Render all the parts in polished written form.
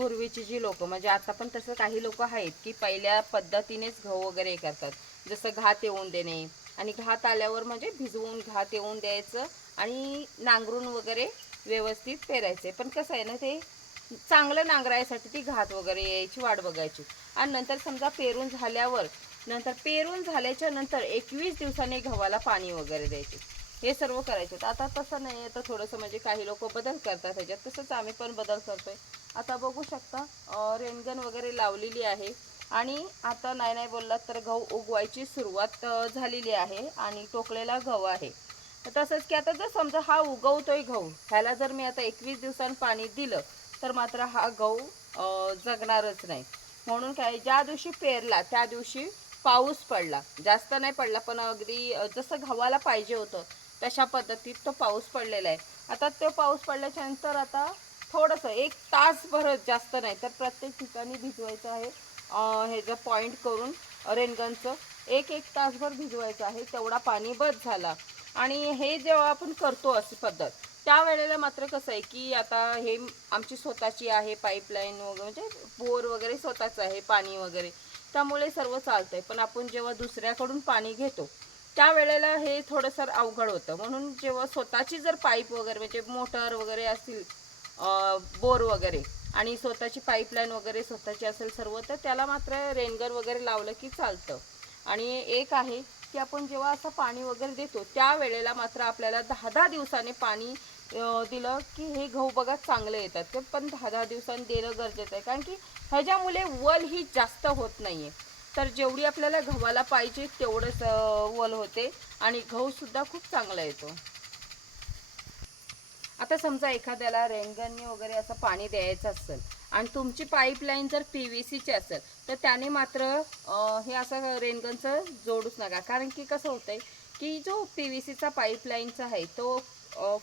पूर्वीची जी लोक म्हणजे आता पण तसं काही लोक आहेत की पहिल्या पद्धतीनेच गहू वगैरे करतात. जसं घात येऊन देणे आणि घात आल्यावर म्हणजे भिजवून घात येऊन द्यायचं आणि नांगरून वगैरे व्यवस्थित पेरायचे. पण कसं आहे ना, ते चांगलं नांगरायसाठी ती घात वगैरे यायची वाट बघायची. आणि नंतर समजा पेरून झाल्यावर नंतर पेरून झाल्याच्या नंतर 21 दिवसांनी गव्हाला पाणी वगैरे द्यायचे. हे सर्व करायचे. आता तसं नाही. आता थोडंसं म्हणजे काही लोक बदल करतात ह्याच्यात, तसंच आम्ही पण बदल करतोय. आता बघू शकता रेनगन वगैरे लावलेली आहे आणि आता नाही नाही बोललात तर गहू उगवायची सुरुवात झालेली आहे आणि टोकलेला गहू आहे. तसंच की आता जर समजा हा उगवतोय गहू, ह्याला जर मी आता 21 दिवसांनी पाणी दिलं तर मात्र हा गहू जगणारच नाही. म्हणून काय, ज्या दिवशी पेरला त्या दिवशी पाऊस पडला, जास्त नाही पडला पण अगदी जसं गव्हाला पाहिजे होतं तशा पद्धतीत तो पाऊस पडलेला आहे. आता तो पाऊस पडल्याच्या नंतर आता थोडंसं 1 तास भरत, जास्त नाही तर प्रत्येक ठिकाणी भिजवायचं आहे. ह्याचं पॉईंट करून रेनगनचं 1-1 तासभर भिजवायचं आहे. तेवढा पाणी बस झाला. आणि हे जेव्हा आपण करतो अशी पद्धत, त्यावेळेला मात्र कसं आहे की आता हे आमची स्वतःची आहे पाईपलाईन वगैरे, म्हणजे बोर वगैरे स्वतःच आहे, पाणी वगैरे त्यामुळे सर्व चालतंय. पण आपण जेव्हा दुसऱ्याकडून पाणी घेतो त्यावेळेला हे थोडंसं अवघड होतं. म्हणून जेव्हा स्वतःची जर पाईप वगैरे म्हणजे मोटर वगैरे असतील, बोर वगैरे आणि स्वतःची पाईपलाईन वगैरे स्वतःची असेल सर्व, तर त्याला मात्र रेनगन वगैरे लावलं की चालतं. आणि एक आहे की आपण जेव्हा असं पाणी वगैरे देतो त्यावेळेला मात्र आपल्याला 10-10 दिवसाने पाणी दिलं की हे गहू बघा चांगले येतात. ते पण 10-10 दिवसांनी देणं गरजेचं आहे, कारण की ह्याच्यामुळे वल ही जास्त होत नाही आहे. तर जेवढी आपल्याला गव्हाला पाहिजे तेवढंच वल होते आणि गहूसुद्धा खूप चांगला येतो. आता समजा एखाद्याला रेनगनने वगैरे असं पाणी द्यायचं असेल आणि तुमची पाईपलाईन जर PVCची असेल तर त्याने मात्र हे असं रेनगनचं जोडूच नका. कारण की कसं होतंय की जो PVCचा पाईपलाईनचा आहे तो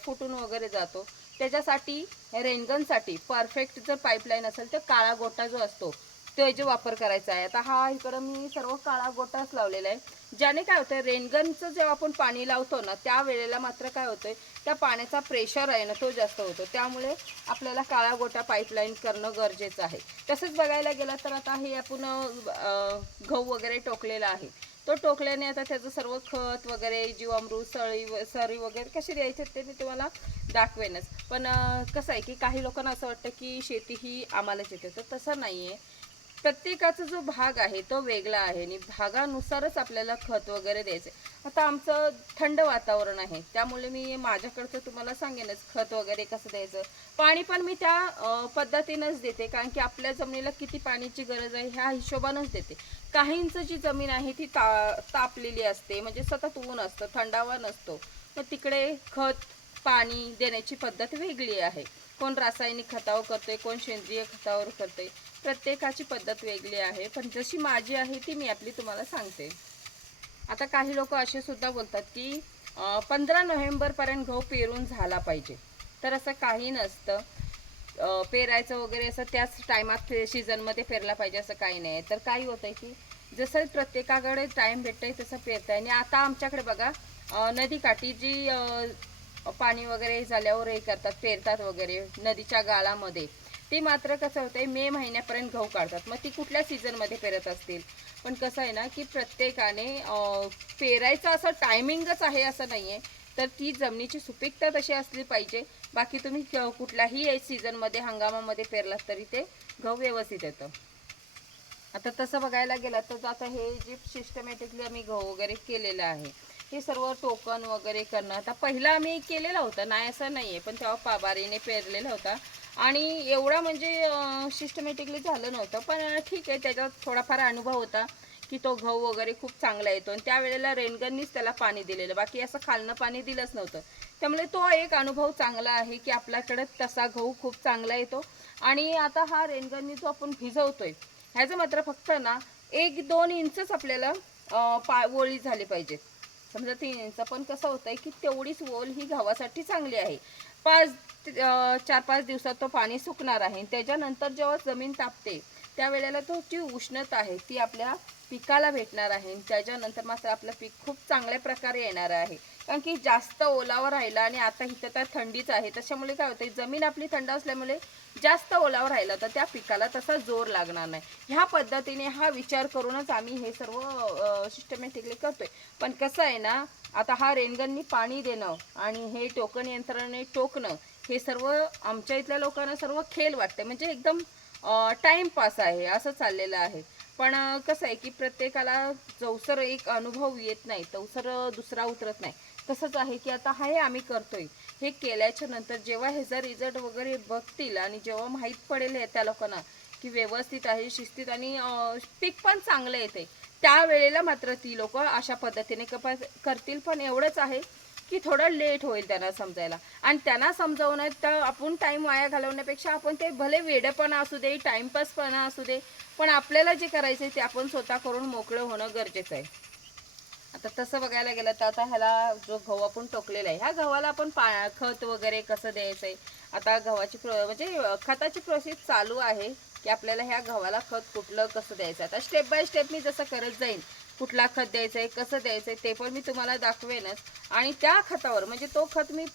फुटून वगैरे जातो. त्याच्यासाठी रेनगनसाठी परफेक्ट जर पाईपलाईन असेल तर काळा गोटा जो असतो त्याचा वापर करायचा आहे. आता हा इकडं मी सर्व काळा गोटाच लावलेला आहे. ज्याने काय होतं, रेनगनचं जेव्हा आपण पाणी लावतो ना त्यावेळेला मात्र काय होतंय, त्या पाण्याचा प्रेशर आहे ना तो जास्त होतो. त्यामुळे आपल्याला काळा गोटा पाईपलाईन करणं गरजेचं आहे. तसंच बघायला गेलं तर आता हे आपण गहू वगैरे टोकलेला आहे. तो टोकल्याने आता त्याचं सर्व खत वगैरे जीवामृत सरी वगैरे कशी द्यायचे ते मी तुम्हाला दाखवेनच. पण कसं आहे की काही लोकांना असं वाटतं की शेती ही आम्हालाच येते, तर तसं नाही आहे. प्रत्येकाचा जो भाग आहे तो वेगळा आहे आणि भागानुसारच आपल्याला खत वगैरे द्यायचं. आता आमचं थंड वातावरण आहे त्यामुळे मी माझ्याकडचं तुम्हाला सांगेनच खत वगैरे कसं द्यायचं. पाणी पण मी त्या पद्धतीनंच देते, कारण की आपल्या जमिनीला किती पाण्याची गरज आहे ह्या हिशोबानंच देते. काहींचं जी जमीन आहे ती तापलेली असते, म्हणजे सतत ऊन असतं, थंडावा नसतो, मग तिकडे खत पाणी देण्याची पद्धत वेगळी आहे. कोण रासायनिक खतावर करते, कोण सेंद्रिय खतावर करते. प्रत्येकाची पद्धत वेगळी आहे, पण जशी माझी आहे ती मी आपली तुम्हाला सांगते. आता काही लोक असे सुद्धा बोलतात की 15 नोव्हेंबरपर्यंत गहू पेरून झाला पाहिजे. तर असं काही नसतं. पेरायचं वगैरे असं त्याच टायमात सीझनमध्ये पेरला पाहिजे असं काही नाही. तर काही होतं की जसं प्रत्येकाकडे टाईम भेटतंय तसं पेरताय. आणि आता आमच्याकडे बघा नदीकाठी जी पाणी वगैरे झाल्यावर हे करतात, पेरतात वगैरे नदीच्या गाळामध्ये, ते मात्र कसं होतंय मे महिन्यापर्यंत गहू काढतात. मग ती कुठल्या सीझनमध्ये पेरत असतील. पण कसं आहे ना की प्रत्येकाने पेरायचं असं टायमिंगच आहे असं नाही आहे. तर ती जमिनीची सुपीकता तशी असली पाहिजे. बाकी तुम्ही कुठल्याही सीझनमध्ये हंगामामध्ये पेरलात तरी ते गहू व्यवस्थित येतं. आता तसं बघायला गेलं तर आता हे जे सिस्टमॅटिकली आम्ही गहू वगैरे केलेलं आहे, हे सर्व टोकन वगैरे करणं आता पहिलं आम्ही केलेलं होतं, नाही असं नाही आहे. पण तेव्हा पाबारीने पेरलेला होता आणि एवढा म्हणजे सिस्टमॅटिकली झालं नव्हतं. पण ठीक आहे, त्याच्यात थोडाफार अनुभव होता की तो गहू वगैरे खूप चांगला येतो. आणि त्यावेळेला रेनगननीच त्याला पाणी दिलेलं, बाकी असं खालनं पाणी दिलंच नव्हतं. त्यामुळे तो एक अनुभव चांगला आहे की आपल्याकडे तसा गहू खूप चांगला येतो. आणि आता हा रेनगननी जो आपण भिजवतोय ह्याचं मात्र फक्त ना 1-2 इंचच आपल्याला ओली झाली पाहिजे. समजा 3 इंच, पण कसं होतंय की तेवढीच ओल ही गव्हासाठी चांगली आहे. 4-5 दिवसात तो पाणी सुकणार आहे. त्याच्यानंतर जेव्हा जमीन तापते त्यावेळेला तो जी उष्णता आहे ती आपल्या पिकाला भेटणार आहे. त्याच्यानंतर मात्र आपलं पीक खूप चांगल्या प्रकारे येणार आहे. कारण की जास्त ओलावा राहिला आणि आता इथं तर थंडीच आहे, त्याच्यामुळे काय होतं जमीन आपली थंड असल्यामुळे जास्त ओलावा राहिला तर त्या पिकाला तसा जोर लागणार नाही. ह्या पद्धतीने हा विचार करूनच आम्ही हे सर्व सिस्टमॅटिकली करतोय. पण कसं आहे ना, आता हा रेनगननी पाणी देणं आणि हे टोकन यंत्राने टोकणं हे सर्व आमच्या इथल्या लोकांना सर्व खेळ वाटते, म्हणजे एकदम टाईमपास आहे असं चाललेलं आहे. पण कसं आहे की प्रत्येकाला जवसर एक अनुभव येत नाही तवसर दुसरा उतरत नाही. तसंच आहे की आता हे आम्ही करतोय, हे केल्याच्या नंतर जेव्हा ह्याचा रिझल्ट वगैरे बघतील आणि जेव्हा माहीत पडेल त्या लोकांना की व्यवस्थित आहे, शिस्तीत आणि पीक पण चांगलं येते, त्यावेळेला मात्र ती लोक अशा पद्धतीने करतील. पण एवढंच आहे की थोडं लेट होईल त्यांना समजायला. आणि त्यांना समजवण्यात तर आपण टाईम वाया घालवण्यापेक्षा आपण ते भले वेडेपणा असू दे, टाईमपासपणा असू दे, पण आपल्याला जे करायचं आहे ते आपण स्वतः करून मोकळं होणं गरजेचं आहे. आता तसं बघायला गेलं तर आता ह्याला जो गहू आपण टोकलेला आहे, ह्या गव्हाला आपण खत वगैरे कसं द्यायचं आहे, आता गव्हाची म्हणजे खताची प्रोसेस चालू आहे की आपल्याला ह्या गव्हाला खत कुठलं कसं द्यायचं. आता स्टेप बाय स्टेप मी जसं करत जाईन, कुठला खत द्यायचं आहे, कसं द्यायचं आहे ते पण मी तुम्हाला दाखवेनच. आणि त्या खतावर म्हणजे तो खत मी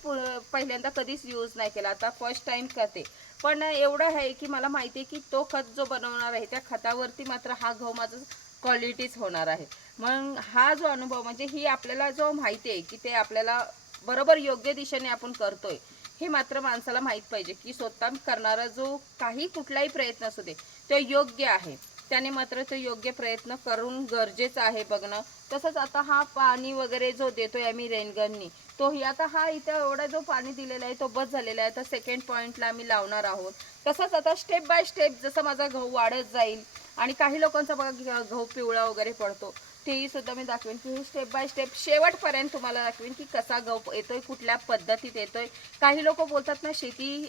पहिल्यांदा कधीच यूज नाही केला, आता फर्स्ट टाइम करते. पण एवढं आहे की मला माहिती आहे की तो खत जो बनवणार आहे त्या खतावरती मात्र हा गहू माझं क्वालिटीच होणार आहे. मग हा जो अनुभव म्हणजे ही आपल्याला जो माहिती आहे की ते आपल्याला बरोबर योग्य दिशेने आपण करतोय, हे मात्र माणसाला माहीत पाहिजे की स्वतः करणारा जो काही कुठलाही प्रयत्न असू दे तो योग्य आहे. त्याने मात्र तो योग्य प्रयत्न करून गरजेचं आहे बघणं. तसंच आता हा पाणी वगैरे जो देतोय आम्ही रेनगननी, तोही आता हा इथं एवढा जो पाणी दिलेला आहे तो बस झालेला आहे. आता सेकंड पॉईंटला आम्ही लावणार आहोत. तसंच आता स्टेप बाय स्टेप जसं माझा गहू वाढत जाईल आणि काही लोकांचा बघा गहू पिवळा वगैरे पडतो, तेही सुद्धा मी दाखवेन की स्टेप बाय स्टेप शेवटपर्यंत तुम्हाला दाखवेन की कसा गहू येतोय, कुठल्या पद्धतीत येतोय. काही लोक बोलतात ना शेती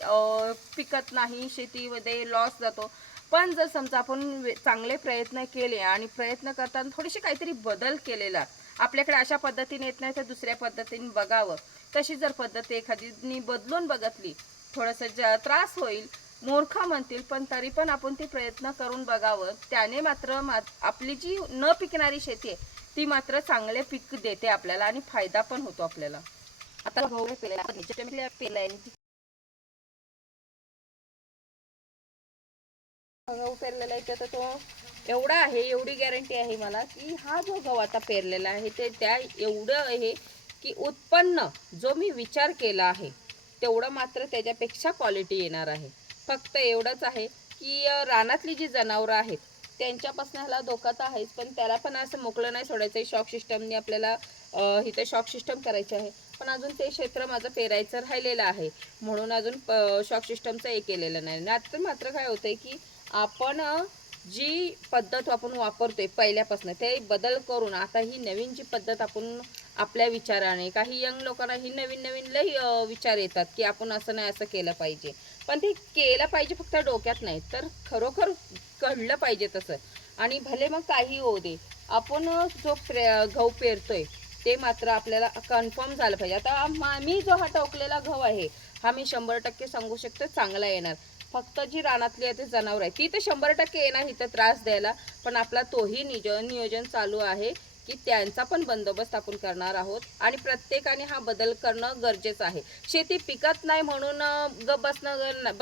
पिकत नाही, शेतीमध्ये लॉस जातो. पण जर समजा आपण चांगले प्रयत्न केले आणि प्रयत्न करताना थोडीशी काहीतरी बदल केलेला, आपल्याकडे अशा पद्धतीने येत नाही तर दुसऱ्या पद्धतीने बघावं, तशी जर पद्धत एखादीनी बदलून बघितली, थोडंसं त्रास होईल, मूर्ख म्हणतील, पण तरी पण आपण ते प्रयत्न करून बघावं. त्याने मात्र आपली जी न पिकणारी शेती आहे ती मात्र चांगले पीक देते आपल्याला आणि फायदा पण होतो आपल्याला. आता गहू पेरलाय, गहू पेरलेला आहे तर तो एवढा आहे, एवढी गॅरंटी आहे मला की हा जो गहू आता पेरलेला आहे ते त्या एवढं आहे की उत्पन्न जो मी विचार केला आहे तेवढं मात्र त्याच्यापेक्षा क्वालिटी येणार आहे. फक्त एवढंच आहे की रानातली जी जनावरं आहेत त्यांच्यापासून ह्याला धोका तर आहेच, पण त्याला पण असं मोकळं नाही सोडायचं आहे. शॉक सिस्टमने आपल्याला इथे शॉक सिस्टम करायचे आहे. पण अजून ते क्षेत्र माझं पेरायचं राहिलेलं आहे, म्हणून अजून शॉक सिस्टमचं हे केलेलं नाही. आता मात्र काय होतंय की आपण जी पद्धत आपण वापरतोय पहिल्यापासून ते बदल करून आता ही नवीन जी पद्धत आपण आपल्या विचाराने, काही यंग लोकांना ही नवीन नवीन लई विचार येतात की आपण असं नाही असं केलं पाहिजे. पण ते केलं पाहिजे फक्त डोक्यात नाही तर खरोखर घडलं पाहिजे तसं. आणि भले मग काही होऊ दे, आपण जो गहू पेरतोय ते मात्र आपल्याला कन्फर्म झालं पाहिजे. आता मी जो हा टोकलेला गहू आहे हा मी 100% सांगू शकते चांगला येणार. फक्त जी रानातली आहे ते जनावर आहे ती तर 100% येणार इथं त्रास द्यायला, पण आपला तोही नियोजन चालू आहे की त्यांचा पण बंदोबस्त आपण करणार आहोत. आणि प्रत्येकाने हा बदल करणं गरजेचं आहे. शेती पिकत नाही म्हणून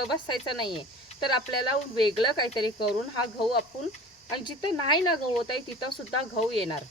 बसायचं नाहीये, तर आपल्याला वेगळं काहीतरी करून हा गहू आपण, आणि जिथं नाही ना गहू होत आहे तिथं सुद्धा गहू येणार.